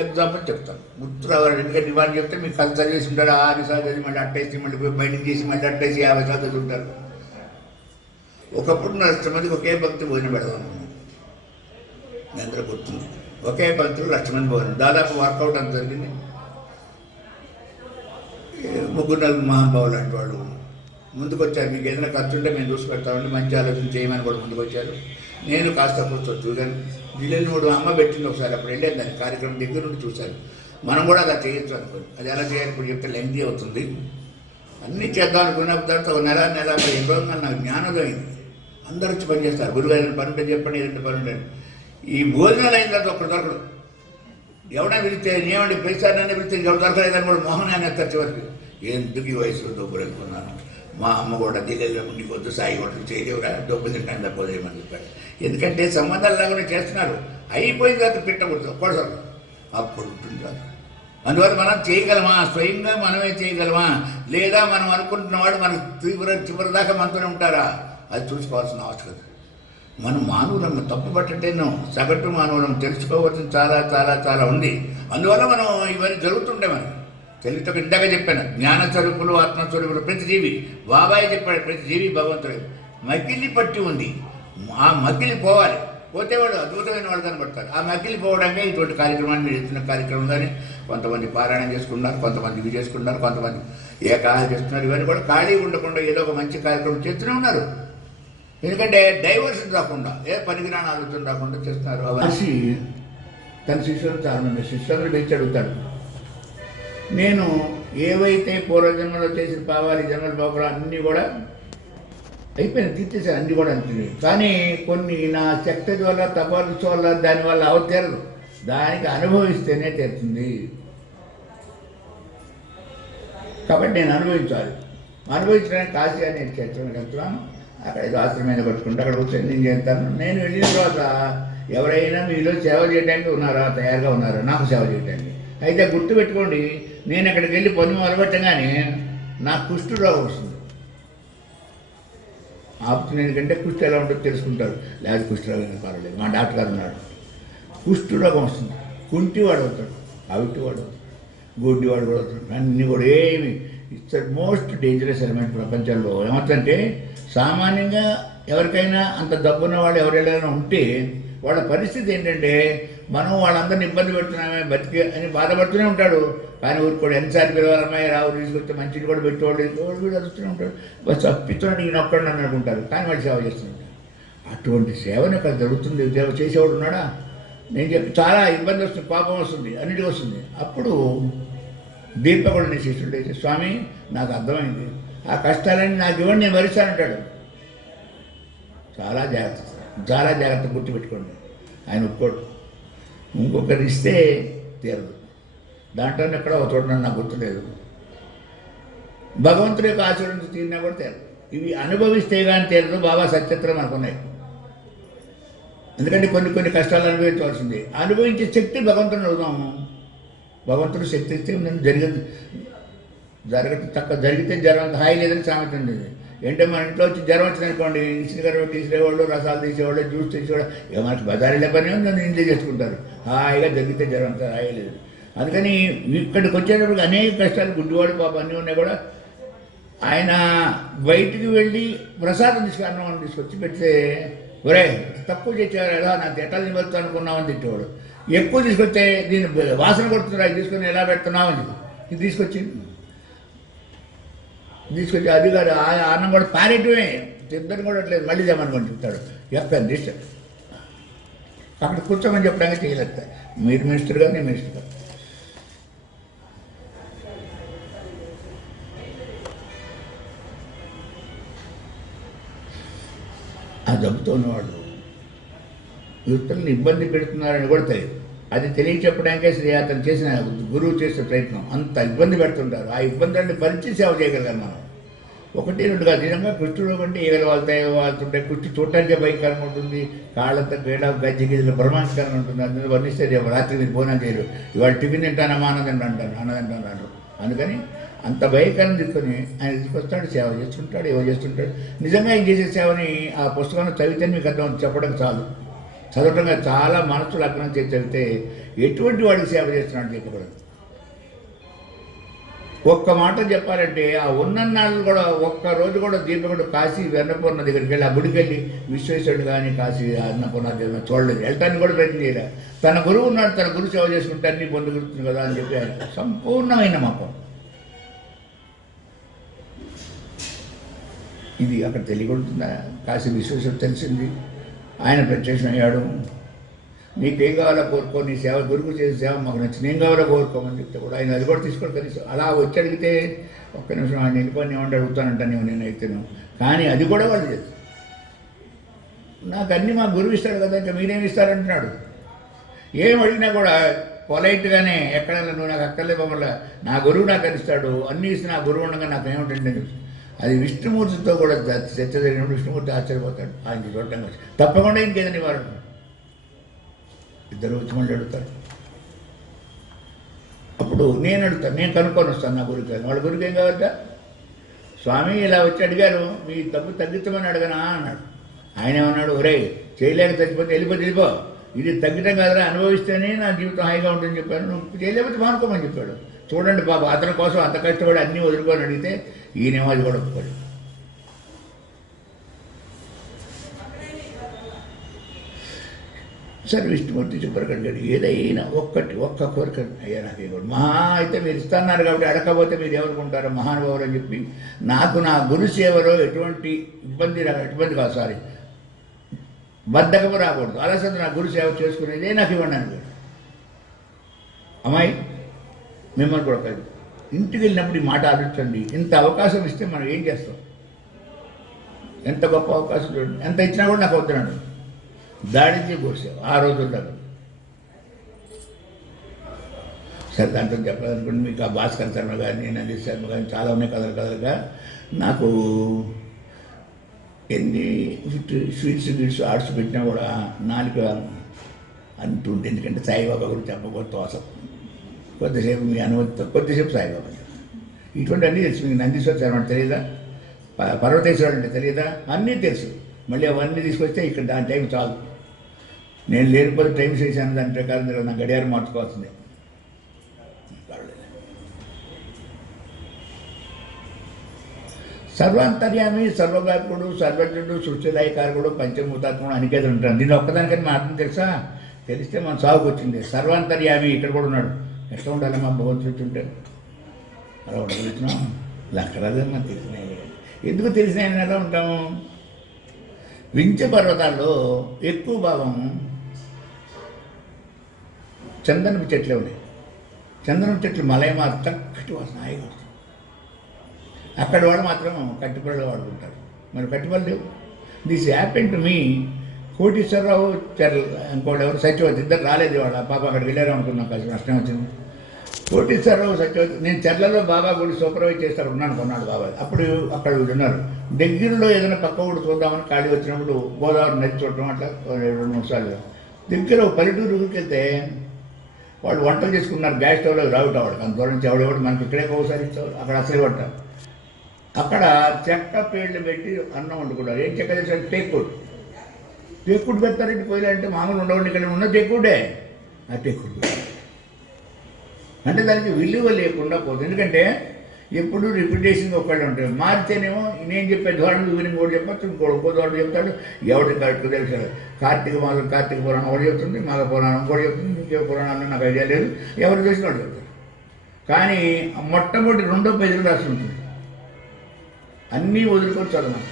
ఎగ్జాంపుల్ చెప్తాను, గుర్తు రావాలి. ఎందుకంటే వాళ్ళు చెప్తే మీకు కథ చదివేసి ఉంటారు, 6 సార్లు చదివి మళ్ళీ అట్టేసి మళ్ళీ పోయి బయటికి చేసి మళ్ళీ అట్టేసి 50 సార్లు చదువుతుంటారు. ఒకప్పుడు 1,00,000 మందికి ఒకే భక్తి భోజనం పెడదాం, మీ అందరూ గుర్తుంది. ఒకే భక్తులు 1,00,000 మంది భోజనం, దాదాపు వర్కౌట్ అంత జరిగింది. 3-4 మహానుభావులు అంటే వాళ్ళు ముందుకు వచ్చారు. మీకు ఏదైనా ఖర్చు ఉంటే మేము చూసి పెడతామండి, మంచి ఆలోచన చేయమని కూడా ముందుకు వచ్చారు. నేను కాస్త కూర్చో చూశాను. జిల్లెలు అమ్మ పెట్టింది ఒకసారి, అప్పుడు వెళ్ళేది దాని కార్యక్రమం దగ్గర నుండి చూశాను. మనం కూడా అలా చేయొచ్చు అనుకోండి. అది ఎలా చేయాలి ఇప్పుడు చెప్తే లెంగ్తీ అవుతుంది. అన్నీ చేద్దాం అనుకున్న తర్వాత ఒక నెల 15 రోజులు నాకు జ్ఞానోదయం అయింది. అందరూ వచ్చి పనిచేస్తారు. గురువు ఏదైనా పని ఉంటే చెప్పండి, ఏదంటే పని ఉంటాను. ఈ భోజనాలు అయిన తర్వాత ఒక్కడు దొరకడు. ఎవడైనా పిలిస్తే ఏమండి ప్రతిసారి పిలిస్తే ఎవరు దొరకలేదని కూడా మోహన్ అని ఎత్తారు చివరికి. ఎందుకు ఈ వయసులో డబ్బులు అనుకున్నాను. మా అమ్మ కూడా జిల్లెలు నీకు వద్దు, సాయి హోటల్ చేయలేవురా, డబ్బులు తింటాను తప్పదేమని చెప్పాడు. ఎందుకంటే సంబంధాలు లాగానే చేస్తున్నారు. అయిపోయిన తర్వాత పెట్టకూడదు ఒక్కసారి, అప్పుడు ఉంటుంది. అందువల్ల మనం చేయగలమా, స్వయంగా మనమే చేయగలమా, లేదా మనం అనుకుంటున్నవాడు మనకు చివరి దాకా మనతోనే ఉంటారా, అది చూసుకోవాల్సిన అవసరం. మనం మానవులం తప్పు పట్టేను, సగటు మానవులం తెలుసుకోవాల్సింది చాలా చాలా చాలా ఉంది. అందువల్ల మనం ఇవన్నీ జరుగుతుంటాయి. మనకి తెలివితో ఇందాక చెప్పాను, జ్ఞానస్వరూపులు ఆత్మస్వరూపులు ప్రతి జీవి. బాబాయ్ చెప్పాడు, ప్రతి జీవి భగవంతుడు మకిలి పట్టి ఉంది. ఆ మకిలి పోవాలి, పోతే వాడు అద్భుతమైన వాడు కనబడతారు. ఆ మకిలి పోవడానికి ఇటువంటి కార్యక్రమాన్ని మీరు ఇచ్చిన కార్యక్రమం కానీ కొంతమంది పారాయణం చేసుకున్నారు, కొంతమంది ఇవి చేసుకున్నారు, కొంతమంది ఏకాహ చేస్తున్నారు. ఇవన్నీ కూడా ఖాళీ ఉండకుండా ఏదో ఒక మంచి కార్యక్రమం చేస్తూనే ఉన్నారు. ఎందుకంటే డైవర్షన్ రాకుండా, ఏ పనికిరాని ఆలోచన రాకుండా చేస్తున్నారు. అవన్నీ తన శిష్యులు చాలా మంది శిష్యులను పెంచి అడుగుతాడు. నేను ఏవైతే పూర్వజన్మలో చేసిన పావాలి జన్మల పాపలు అన్నీ కూడా అయిపోయినాయి, తీర్చేసాను అన్నీ కూడా అంటుంది. కానీ కొన్ని నా శక్తి వల్ల తపస్సు వల్ల దానివల్ల అవతీరదు, దానికి అనుభవిస్తేనే తీరుతుంది. కాబట్టి నేను అనుభవించాలి. అనుభవించడానికి కాశీ అనే క్షేత్రానికి వెళ్తున్నాను. అక్కడ ఏదో ఆశ్రమం మీద పట్టుకుంటే అక్కడ వచ్చి నేను చేస్తాను. నేను వెళ్ళిన తర్వాత ఎవరైనా మీలో సేవ చేయడానికి ఉన్నారా, తయారుగా ఉన్నారా నాకు సేవ చేయడానికి? అయితే గుర్తు పెట్టుకోండి, నేను అక్కడికి వెళ్ళి పని మొదలుపెట్టగానే నాకు కుష్టు రోగం వస్తుంది. ఆపుతుంది, ఎందుకంటే కుష్టి ఎలా ఉంటుందో తెలుసుకుంటారు. లేదా కుష్టి రోగం పర్వాలేదు, మా డాక్టర్ గారు ఉన్నాడు. కుష్టి రోగం వస్తుంది, కుంటివాడు అవుతాడు, అవిటివాడు అవుతాడు, గుడ్డివాడు కూడా అవుతాడు. అన్నీ కూడా ఏమి ఇట్స్ మోస్ట్ డేంజరస్ ఎలిమెంట్ ప్రపంచంలో. ఏమవుతుందంటే సామాన్యంగా ఎవరికైనా అంత డబ్బున్న వాళ్ళు ఎవరైనా ఉంటే వాళ్ళ పరిస్థితి ఏంటంటే మనం వాళ్ళందరినీ ఇబ్బంది పెడుతున్నామే బతికే అని బాధపడుతూనే ఉంటాడు. కానీ ఊరుకోడు, ఎన్నిసార్లు పిలవాలమ్మాయి రావు తీసుకొస్తే మంచిని కూడా పెట్టేవాళ్ళు వీడు అరుస్తూనే ఉంటాడు. బస్ తప్పిస్తున్నాడు ఈయన ఒక్కడు అని అనుకుంటారు, కానీ వాడు సేవ చేస్తున్నాడు. అటువంటి సేవను అక్కడ జరుగుతుంది. సేవ చేసేవాడు ఉన్నాడా? నేను చెప్పి చాలా ఇబ్బంది వస్తుంది, పాపం వస్తుంది, అన్నిటికీ వస్తుంది. అప్పుడు దీపకుడు నీ శిష్యుడు అయితే, స్వామి నాకు అర్థమైంది, ఆ కష్టాలన్నీ నాకు ఇవ్వండి, నేను భరిస్తానంటాడు. చాలా జాగ్రత్త, చాలా జాగ్రత్త గుర్తుపెట్టుకోండి. ఆయన ఒప్పుకోడు, ఇంకొకరు ఇస్తే తీరదు. దాంట్లో ఎక్కడ ఒక చోట నాకు గుర్తులేదు, భగవంతుడి యొక్క ఆచరణ తీరినా కూడా తీరదు. ఇవి అనుభవిస్తే కానీ తీరదు. బాబా సత్యత్రం అనుకున్నాయి. ఎందుకంటే కొన్ని కొన్ని కష్టాలు అనుభవించవలసింది. అనుభవించే శక్తి భగవంతుని అడుగుదాము. భగవంతుడు శక్తి ఇస్తే జరిగితే జ్వరం అంత హాయి లేదని సామెత ఉంది. ఏంటంటే మన ఇంట్లో వచ్చి జ్వరం వచ్చిందనుకోండి, ఇసుకర తీసేవాళ్ళు, రసాలు తీసేవాళ్ళు, జ్యూస్ తీసేవాళ్ళు, మనకి బజారీలో పని ఉంది, నన్ను ఇంట్లో చేసుకుంటారు. హాయిగా జరిగితే జ్వరం అంత హాయి లేదు. అందుకని ఇక్కడికి వచ్చేటప్పుడు అనేక కష్టాలు, గుడ్డివాడు పాప అన్నీ ఉన్నాయి కూడా. ఆయన బయటికి వెళ్ళి ప్రసాదం అన్నం తీసుకొచ్చి పెడితే, ఒరే తక్కువ చేసేవారు ఎలా నాకు ఎట్లా నిలబెడతా అనుకున్నామని తిట్టేవాడు. ఎక్కువ తీసుకొస్తే దీన్ని వాసన కొడుతున్నారు, అది తీసుకొని ఎలా పెడుతున్నామని ఇది తీసుకొచ్చి అది కాదు, ఆ అన్నం కూడా పారేయటమే, తిద్దరు కూడా లేదు, మళ్ళీ తెమ్మనుకొని చెప్తాడు. ఎక్కడ ఇష్టం అక్కడ కూర్చోమని చెప్పడానికి చేయలేదు. మీరు మినిస్టర్ గారు, నేను మినిస్టర్ గారు. ఆ జబ్బుతో ఉన్నవాడు యువతల్ని ఇబ్బంది పెడుతున్నారని కూడా తెలియదు. అది తెలియచెప్పడానికే అతను చేసిన గురువు చేసే ప్రయత్నం. అంత ఇబ్బంది పెడుతుంటారు. ఆ ఇబ్బందులను భరించి సేవ చేయగలిగారు మనం. ఒకటి రెండు కాదు, నిజంగా కృష్ణుడు కంటే ఈగలు వాళ్తుంటాయి. కృష్ణు చూడటానికే భయంకరంగా ఉంటుంది. కాళ్ళంతా గేడ గజ్జి గిజ్జలు బ్రహ్మాండకరంగా ఉంటుంది. అందులో వర్ణిస్తే రాత్రి మీరు భోజనం చేయరు. ఇవాళ టిఫిన్ తింటానమ్మా అన్నదండి అంటారు, అన్నదంటారు. అందుకని అంత భయంకరం తీసుకొని ఆయన తీసుకొస్తాడు, సేవ చేస్తుంటాడు, ఏవో చేస్తుంటాడు. నిజంగా ఆయన చేసే సేవని ఆ పుస్తకంలో చదివితే మీకు అర్థం, చెప్పడం చాలు. చదవటంగా చాలా మనసు లగ్నం చేసి చదివితే ఎటువంటి వాడికి సేవ చేస్తున్నాడు చెప్పకూడదు. ఒక్క మాట చెప్పాలంటే ఆ ఉన్నన్నాళ్ళు కూడా ఒక్కరోజు కూడా దీపకుడు కాశీ అన్నపూర్ణ దగ్గరికి వెళ్ళి ఆ గుడికి వెళ్ళి విశ్వేశ్వరుడు కానీ కాశీ అన్నపూర్ణ చూడలేదు, వెళ్ళటానికి కూడా ప్రయత్నం చేయలేదు. తన గురువు ఉన్నాడు, తన గురువు సేవ చేసుకుంటే అన్ని పొందుకుంటుంది కదా అని చెప్పి ఆయన సంపూర్ణమైన నమ్మకం. ఇది అక్కడ తెలియకుంటుందా? కాశీ విశ్వేశ్వరుడు తెలిసింది, ఆయన ప్రత్యక్షమయ్యాడు. నీకేం కావాలో కోరుకో, నీ సేవ గురువు చేసే సేవ మాకు నచ్చింది, ఏం కావాలో కోరుకోమని చెప్తే కూడా ఆయన అది కూడా తీసుకోవడం కనీసం అలా వచ్చి అడిగితే ఒక్క నిమిషం ఆయన వెళ్ళిపోయి ఏమంటే అడుగుతానంటాను నేనైతేను. కానీ అది కూడా వాళ్ళు చేస్తారు. నాకు అన్నీ మా గురువు ఇస్తాడు కదా, ఇంకా మీరేమి ఇస్తారంటున్నాడు. ఏం అడిగినా కూడా పొలైట్గానే ఎక్కడైనా నువ్వు నాకు అక్కర్లేదు మమ్మల్ని, నా గురువు నాకు అనిస్తాడు, అన్నీ ఇస్తే నా గురువు ఉండగా నాకు ఏమిటంటే అది విష్ణుమూర్తితో కూడా చర్చ జరిగినప్పుడు విష్ణుమూర్తి ఆశ్చర్యపోతాడు. ఆయన చూడటం వచ్చి తప్పకుండా ఇంకేదని నివారణ ఇద్దరు వచ్చి మళ్ళీ అడుగుతారు. అప్పుడు నేను అడుగుతాను, నేను కనుక్కొని వస్తాను నా గురికి. వాళ్ళ గురికి ఏం కావద్దా? స్వామి ఇలా వచ్చి అడిగారు, మీ తప్పు తగ్గించమని అడగనా అన్నాడు. ఆయన ఏమన్నాడు, ఒరే చేయలేక తగ్గిపోతే వెళ్ళిపో, ఇది తగ్గటం కాదురా, అనుభవిస్తేనే నా జీవితం హాయిగా ఉంటుందని చెప్పాను, నువ్వు చేయలేకపోతే మానుకోమని చెప్పాడు. చూడండి బాబు, అతని కోసం అంత కష్టపడి అన్నీ వదులుకొని అడిగితే ఈయనేమో అది కూడా ఒప్పుకోడు. సరే విష్ణుమూర్తి చెప్పారు కడిగాడు, ఏదైనా ఒక్క కోరిక అయ్యా నాకు ఇవ్వడు, మహా అయితే మీరు ఇస్తున్నారు కాబట్టి అడగకపోతే మీరు ఏమనుకుంటారో మహానుభావులు అని చెప్పి నాకు నా గురు సేవలో ఎటువంటి ఎటువంటి కాదు, సారీ బద్ధకము రాకూడదు, అలసంద నా గురు సేవ చేసుకునేదే నాకు ఇవ్వండి అని. అమ్మాయి మిమ్మల్ని కూడా కాదు, ఇంటికి వెళ్ళినప్పుడు ఈ మాట ఆలోచించండి. ఇంత అవకాశం ఇస్తే మనం ఏం చేస్తాం? ఎంత గొప్ప అవకాశం చూడండి. ఎంత ఇచ్చినా కూడా నాకు వద్దున్నాడు. దాడించి కోసావు ఆ రోజుల్లో. సరే దాంట్లో చెప్పాలనుకుంటే మీకు ఆ భాస్కర్ శర్మ కానీ నంది శర్మ కానీ చాలా ఉన్నాయి కథలుగా. నాకు ఎన్ని స్వీట్స్ ఆర్ట్స్ పెట్టినా కూడా నాలుక అంటుంది. ఎందుకంటే సాయిబాబా గురించి చెప్పకపోతే అసలు కొద్దిసేపు మీ అనుమతితో కొద్దిసేపు సాయిబాబా ఇటువంటి అన్నీ తెలుసు. మీకు నందీశ్వర శర్మ తెలియదా? పర్వతేశ్వరుడు అంటే తెలియదా? అన్నీ తెలుసు. మళ్ళీ అవన్నీ తీసుకొస్తే ఇక్కడ దాని టైం చాలు. నేను లేనిపోతే టైం చేశాను, దాని ప్రకారం నా గడియారం మార్చుకోవాల్సిందే. సర్వాంతర్యామి, సర్వవ్యాపకుడు, సర్వజ్ఞుడు, సృష్టిదాయకారకుడు, పంచభూతాత్ముడు, అనికేతుడు ఉంటాడు. దీన్ని ఒక్కదానికని మా అర్థం తెలుసా? తెలిస్తే మన సాగుకు వచ్చింది. సర్వాంతర్యామి ఇక్కడ కూడా ఉన్నాడు. ఎట్లా ఉండాలి మా భగవంతుడు ఉంటే? అలా ఉండగలుగుతున్నాం. లక్కరాలు మనకు తెలిసినాయి. ఎందుకు తెలిసినాయని ఎలా ఉంటాము? వింధ్య పర్వతాల్లో ఎక్కువ భాగం చందనపు చెట్లే ఉన్నాయి. చందనపు చెట్లు మలయమా చక్కటి వాసన హాయిగా వస్తుంది. అక్కడ వాడు మాత్రం కట్టిపళ్ళు వాడుకుంటారు. మరి కట్టిపళ్ళు లేవు. This happen to me. Koteswara Rao ఇంకోటి ఎవరు సత్యవతి ఇద్దరు రాలేదు వాళ్ళ పాప అక్కడికి వెళ్ళారు అనుకున్నాం, కాస్త నష్టం వచ్చింది. కోటీశ్వరరావు సత్యవతి నేను చెర్లలో బాబా గుడి సూపర్వైజ్ చేస్తే అక్కడ ఉన్నాను కొన్నాడు బాబా. అప్పుడు అక్కడ ఉన్నారు. దగ్గరలో ఏదైనా పక్క ఊడు చూద్దామని ఖాళీ వచ్చినప్పుడు గోదావరి నది చూడటం అట్లా 2-3 సార్లు దగ్గర పల్లెటూరు ఊరికి వెళ్తే వాళ్ళు వంటలు చేసుకున్నారు. గ్యాస్ స్టవ్లో రావటం వాడికి అంత దూరం నుంచి ఎవడెవడు మనకి ఇక్కడే ఒకసారి ఇచ్చారు. అక్కడ అసలు వంట అక్కడ చెక్క పేర్లు పెట్టి అన్నం వండుకున్నారు. ఏం చెక్క చేశారు? టేక్కుడ్. టేక్కుడ్ పెడతారంటే పోయిలంటే మామూలు ఉండవండి, ఇక్కడ ఉన్న టేక్కుడే. ఆ టేక్కుడ్ అంటే దానికి విలువ లేకుండా పోతుంది. ఎందుకంటే ఎప్పుడు రిపిటేషన్ ఒకళ్ళు ఉంటాయి. మారితేనేమో నేను చెప్పే ధోరణి వీరిని కూడా చెప్పచ్చు, ఇంకో ధోరణి చెప్తాడు. ఎవరికి కరెక్ట్ తెలుసు. కార్తీక మాసం కార్తీక పురాణం ఒకటి చెప్తుంది, మాఘ పురాణం కూడా చెప్తుంది, ఇంకే పురాణాలు నాకు ఐడియా లేదు. ఎవరు తెలిసిన వాడు చెప్తారు. కానీ మొట్టమొదటి 2వ పేజీలో రాసి ఉంటుంది. అన్నీ వదులుకొని చదవాలి.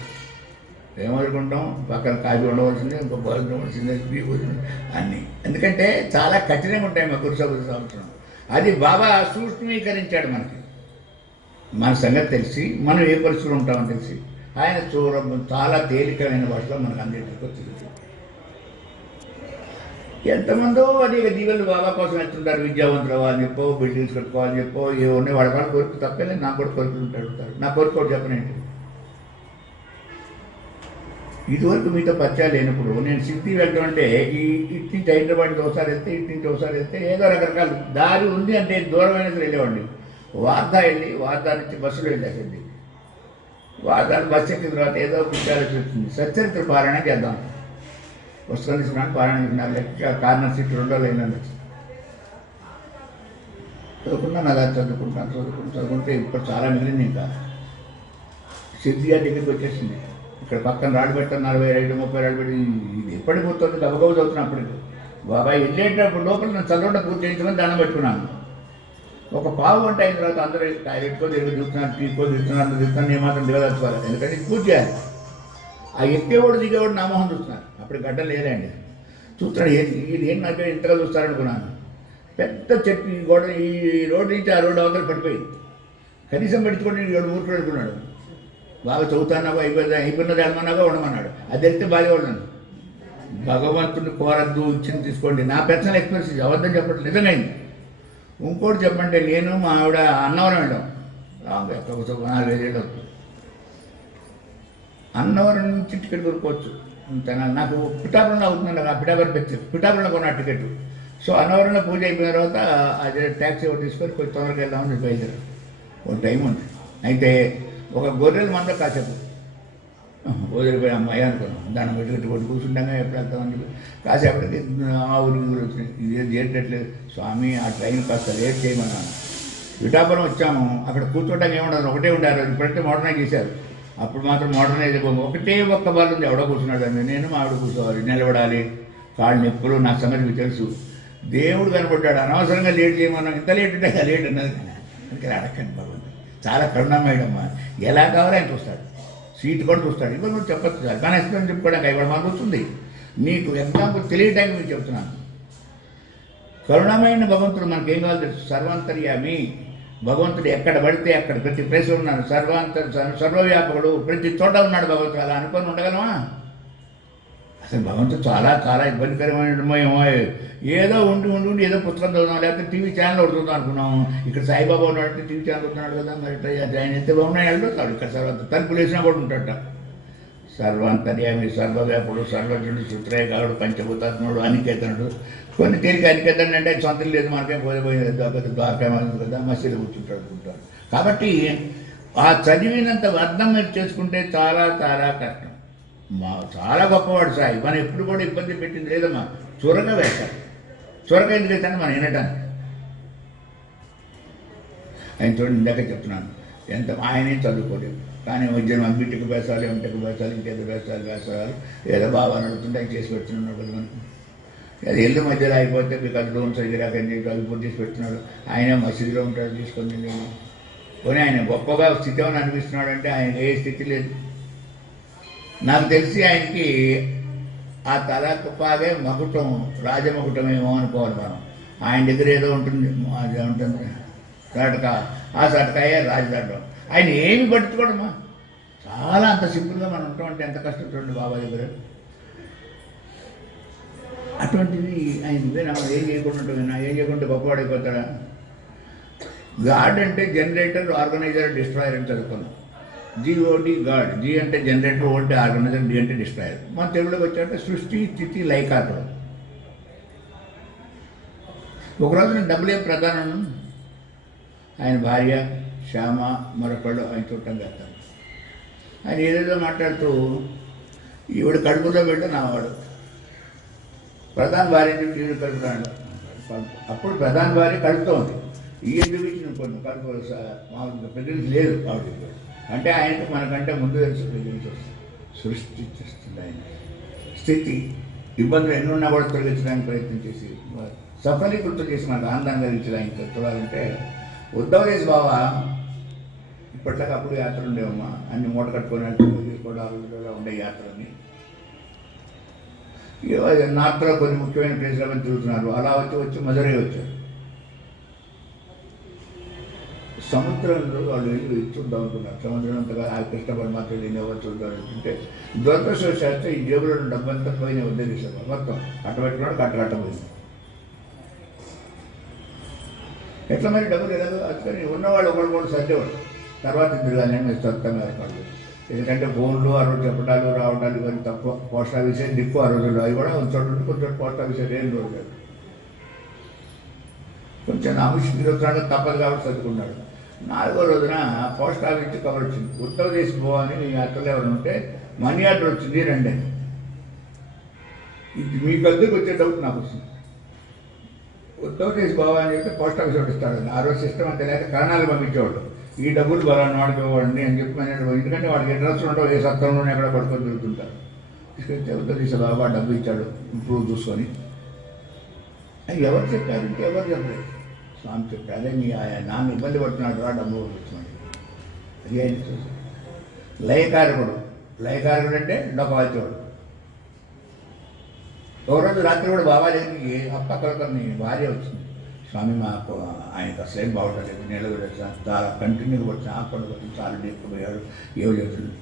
ఏం వదులుకుంటాం? పక్కన కాఫీ ఉండవలసిందే, ఇంకో బాల్ ఉండవలసిందే, టీ అన్నీ. ఎందుకంటే చాలా కఠినంగా ఉంటాయి మా గురు సంవత్సరం. అది బాబా సూక్ష్మీకరించాడు మనకి. మన సంగతి తెలిసి మనం ఏ పరిస్థితులు ఉంటామని తెలిసి ఆయన చాలా తేలికమైన భాషలో మనకు అందరికీ తెలుసు. ఎంతమందో అనేక దీవెలు బాబా కోసం ఎత్తుంటారు. విద్యావంతులు అవ్వాలని చెప్పో, బిల్డింగ్స్ కట్టుకోవాలని చెప్పో, ఏమన్నా వాళ్ళ వాళ్ళు కోరిక తప్పేలే. నాకు కూడా కోరికలు ఉంటారు. నా కోరిక చెప్పనండి. ఇదివరకు మీతో పరిచయాలు లేనప్పుడు నేను సిద్ధి వెళ్ళడం అంటే ఇటు నుంచి హైదరాబాద్ ఒకసారి వెళ్తే, ఇటు నుంచి ఒకసారి వెళ్తే ఏదో రకరకాల దారి ఉంది అంటే దూరమైన వెళ్ళేవాడిని. వార్దా వెళ్ళి వార్దా నుంచి బస్సులో వెళ్ళేసింది. వార్దా బస్సు ఎక్కిన తర్వాత ఏదో విషయాలు వచ్చింది. సచ్చరిత్ర పారాయణ చేద్దాం. పుస్తకం తీసుకున్నాను, పారాయణ తీసుకున్నాను. కార్నర్ సీట్ 2 లైన్లు చదువుకున్నాను. అలా చదువుకుంటే ఇప్పుడు చాలా మిగిలింది. ఇంకా సిద్ధిగా దగ్గరికి వచ్చేసింది. ఇక్కడ పక్కన రాడు పెట్టాను, 45 30 రాడు పెట్టి ఇది ఎప్పటికి పోతుంది. గబగబ చదువుతున్నప్పటికి బాబాయ్ వెళ్ళేటప్పుడు లోపల నేను చదవడం పూర్తి చేయించుకొని దండం పెట్టుకున్నాను. ఒక పావు గంట అయిన తర్వాత అందరూ టాయిలెట్కో తిరిగి చూస్తున్నాను, టీకో తిరుగుతున్నాను, అందరూ తిరుగుతున్నాను. నేను మాత్రం దిగదచ్చుకోవాలి. ఎందుకంటే పూజ చేయాలి. ఆ ఎక్కేవాడు దిగేవాడు నా మొహం చూస్తున్నారు. అప్పుడు గడ్డ లేదండి. చూస్తున్నాడు. ఏం నాకు ఇంతగా చూస్తారనుకున్నాను. పెద్ద చెట్టు ఈ గోడ ఈ రోడ్డు నుంచి ఆ రోడ్డు అవతల పడిపోయింది. కనీసం పెట్టుకోండి 7 ఊరుకులు అనుకున్నాడు. బాగా చదువుతానాగా అయిపోయినది అనమన్నాగా ఉండమన్నాడు. అది వెళ్తే బాధపడ్డాను. భగవంతుడిని కోరద్దు, ఇచ్చింది తీసుకోండి. నా పర్సనల్ ఎక్స్పీరియన్స్ అబద్ధం చెప్పడం నిజంగా అయింది. ఇంకోటి చెప్పంటే నేను మా ఆవిడ అన్నవరం వెళ్ళాం. 4-5 ఏళ్ళు అవుతుంది. అన్నవరం నుంచి టికెట్ కొనుక్కోవచ్చు. నాకు పిఠాపురంలో అవుతుందండి. ఆ పిఠాపురంలో కొన్న టికెట్. సో అన్నవరంలో పూజ అయిపోయిన తర్వాత అదే ట్యాక్సీ ఒకటి తీసుకొని కొంచెం తొందరగా వెళ్దామని బయలుదేరాం. ఒక టైం ఉంది. అయితే ఒక గొర్రెల మంద కాసేపు వదిలిపోయి అమ్మాయి అనుకున్నాం. దాన్ని పెట్టుకుంటూ కొట్టి కూర్చుంటాగా ఎప్పుడు వెళ్తామని చెప్పి కాసేపటికి ఆ ఊరికి వచ్చినాయి. ఇది చేయట్లేదు స్వామి, ఆ ట్రైన్ కాస్త లేట్ చేయమన్నాను. పిఠాపురం వచ్చాము. అక్కడ కూర్చోవడానికి ఏముండదు, ఒకటే ఉండారు. ఇప్పుడంటే మోడర్నైజ్ చేశారు. అప్పుడు మాత్రం మోడర్నైజ్ ఒకటే ఒక్క బాల్ ఉంది. ఎవడో కూర్చున్నాడు అని నేను ఆవిడ కూర్చోవాలి, నిలబడాలి, కాళ్ళు నొప్పులు. నా సంగతి మీకు తెలుసు. దేవుడు కనపడ్డాడు. అనవసరంగా లేట్ చేయమన్నాం. ఇంత లేట్ ఉంటే లేట్ అన్నది. అందుకని అడగండి భగవంతుడు చాలా కరుణమేడమ్మా. ఎలా కావాలో ఆయన చూస్తాడు. సీట్ కూడా చూస్తాడు. ఇప్పుడు నువ్వు చెప్పచ్చు సార్, కానీ ఎక్స్ప్లెయిన్ చెప్పుకోవడానికి ఇవాళ మనకు వస్తుంది. నీకు ఎగ్జాంపుల్ తెలియటానికి మీకు చెప్తున్నాను. కరుణమైన భగవంతుడు మనకేం కావాలి తెలుసు. సర్వాంతర్యామి భగవంతుడు. ఎక్కడ పడితే అక్కడ ప్రతి ప్లేస్లో ఉన్నాడు. సర్వవ్యాపకుడు. ప్రతి చోట ఉన్నాడు భగవంతుడు. అలా అనుకొని ఉండగలమా? అసలు భగవంతుడు చాలా చాలా ఇబ్బందికరమైన ఏదో ఉండి ఏదో పుస్తకం చదువుదాం, లేకపోతే టీవీ ఛానల్ ఒకటి అనుకున్నాం. ఇక్కడ సాయిబాబా ఉన్నాడంటే టీవీ ఛానల్ ఉంటున్నాడు కదా, మరి ఆయన ఎంత బాగున్నాయి వెళ్తాడు. ఇక్కడ తలుపులు వేసినా కూడా ఉంటాడట. సర్వాంతర్యామి, సర్వవ్యాపుడు, సర్వజ్ఞుడు, సూత్రేకాడు, పంచభూతాత్ముడు, అనికేతనుడు. కొన్ని తేలిక అనికేతనుడు అంటే సొంతం లేదు, మనకేం పోయిపోయింది ద్వారకా కదా, మసీదు కూర్చుంటాడు. కాబట్టి ఆ చదివినంత అర్థం మీరు చేసుకుంటే చాలా చాలా కష్టం. చాలా గొప్పవాడు సాయి. మనం ఎప్పుడు కూడా ఇబ్బంది పెట్టింది లేదమ్మా. చురక వేస్తాడు. చురక ఎందుకు వేస్తాను మనం వినటానికి. ఆయన చూడండి, ఇందాక చెప్తున్నాను. ఆయనేం చదువుకోలేదు, కానీ ఉద్యోగం బీటెక్ వేసాలి, ఎంటెక్ వేసాలి, ఇంకేదో వేసాలి. ఏదో బాగా నడుతుంటే ఆయన చేసి పెడుతున్నాడు కదా. అది ఎల్లు మధ్యలో అయిపోతే మీకు అది లోన్ సరిగ్గా అవి పూర్తి చేసి పెడుతున్నాడు. ఆయనే మసీదులో ఉంటాడు తీసుకొని. పోనీ ఆయన గొప్పగా స్థితి ఏమని అనిపిస్తున్నాడు అంటే ఆయన ఏ స్థితి లేదు. నాకు తెలిసి ఆయనకి ఆ తలపాగే మకుటం, రాజమకుటం ఏమో అనుకోవాలి మనం. ఆయన దగ్గర ఏదో ఉంటుంది, అది ఉంటుంది సటక. ఆ సటకాయే రాజదండం. ఆయన ఏమి పట్టుకోవడమా, చాలా అంత సింపుల్గా మనం ఉంటాం అంటే ఎంత కష్టం చూడండి బాబా దగ్గర. అటువంటిది ఆయన ఏం చేయకుండా ఉంటుంది. ఏం చేయకుంటే గొప్పవాడైపోతాడా? గాడ్ అంటే జనరేటర్, ఆర్గనైజర్, డిస్ట్రాయర్ అని చదువుకున్నాం. GOD God. G అంటే జనరేటర్, O అంటే ఆర్గనైజర్, D అంటే డిస్ట్రాయర్. మన తెలుగులోకి వచ్చారంటే సృష్టి, స్థితి, లైకాటం. ఒకరోజు నేను WM ప్రధానం, ఆయన భార్య శ్యామ, మరొకళ్ళు ఆయన చూడటం చేస్తాను. ఆయన ఏదేదో మాట్లాడుతూ ఈవిడ కడుపులో పెట్ట నావాడు ప్రధాన భార్య నుంచి ఈవిడ కడుపుతాడు. అప్పుడు ప్రధాన భార్య కడుపుతూ ఉంది. ఈ ఎందుకు ఇచ్చిన కొన్ని కడుపు ప్రెగ్నెన్సీ లేదు కాబట్టి. అంటే ఆయనకు మనకంటే ముందు తెలుసు ప్రెగ్నెన్సీ వస్తుంది. సృష్టిస్తుంది ఆయన. స్థితి ఇబ్బందులు ఎన్ని ఉన్నా కూడా తొలగించడానికి ప్రయత్నం చేసి సఫలీకృతం చేసి మనకు ఆనందంగా కలిగించడానికి చూడాలంటే ఉద్ధవదేశ్ బాబా ఇప్పటిలాగా అప్పుడు యాత్ర ఉండేవమ్మా. అన్ని మూట కట్టుకొని తీసుకోవడాలు ఉండే యాత్రని. నార్త్లో కొన్ని ముఖ్యమైన ప్లేస్లో తిరుగుతున్నారు. అలా వచ్చి మధురై వచ్చారు. సముద్రంలో వాళ్ళు చూద్దాం అనుకున్నారు. సముద్రం అంతగా ఆ కృష్ణ పరమాత్మ ఎవరు చూద్దాం అనుకుంటే దురదృష్టవశాత్తు ఈ జేబులో డబ్బంతా పోయిన ఉద్దేశిస్తారు. మొత్తం కట్టబెట్టుకున్నాడు, కట్టబోయింది. ఎట్లా మరి డబ్బులు ఎలాగో అందుకని ఉన్నవాళ్ళు ఒకళ్ళు కూడా సర్దేవాడు. తర్వాత ఇద్దరు కానీ మీరు సొంతంగా ఏర్పాటు. ఎందుకంటే ఫోన్లు ఆ రోజు చెప్పడాలు రావడాలు ఇవన్నీ తక్కువ. పోస్ట్ ఆఫీసే దిక్కు ఆ రోజుల్లో. అవి కూడా కొంచెం కొంచెం పోస్ట్ ఆఫీసే లేని రోజు కాదు. కొంచెం ఆవిష్కరించడానికి తప్పదు కాబట్టి చదువుకున్నాడు. 4వ రోజున పోస్ట్ ఆఫీస్ నుంచి కవర్ వచ్చింది. ఉత్తరప్రదేశ్ పోవని మీ అక్కలు ఎవరు ఉంటే మనీ ఆర్డర్ వచ్చింది రండి అని. ఇది మీ గద్దెకి వచ్చే డౌట్ నాకు వచ్చింది. ఉత్తరప్రదేశ్ బావా అని చెప్తే పోస్ట్ ఆఫీస్ ఒకటి ఇస్తాడు. ఆ రోజు సిస్టమ్ అంతే లేక కరణాలు పంపించేవాడు. ఈ డబ్బులు బలాన్ని వాడికి ఇవ్వండి అని చెప్పి ఎందుకంటే వాడికి అడ్రస్ ఉండవు, ఏ సత్రంలోనే ఎక్కడ పడుకొని తిరుగుతుంటారు. తీసుకొస్తే ఉత్తరప్రదేశ్ బాబా డబ్బు ఇచ్చాడు ఇంప్రూవ్ చూసుకొని. అది ఎవరు చెప్పారంటే ఎవరు చెప్పలేదు. స్వామి చెప్పారు, అదే మీ నాన్న ఇబ్బంది పడుతున్నాడు రా డబ్బు వచ్చినాడు. అది ఆయన చూసి లయకారకుడు. లయకారకుడు అంటే డొక్కవాల్చేవాడు. ఒక రోజు రాత్రి కూడా బాబా దగ్గరికి అప్పక్కలకని భార్య వచ్చింది. స్వామి మాకు ఆయనకు అసలేం బాగుండలేదు, నీళ్ళు చాలా కంటిన్యూగా వచ్చిన ఆపండి చాలా డీక్కుపోయాడు, ఏమో చేస్తుంది.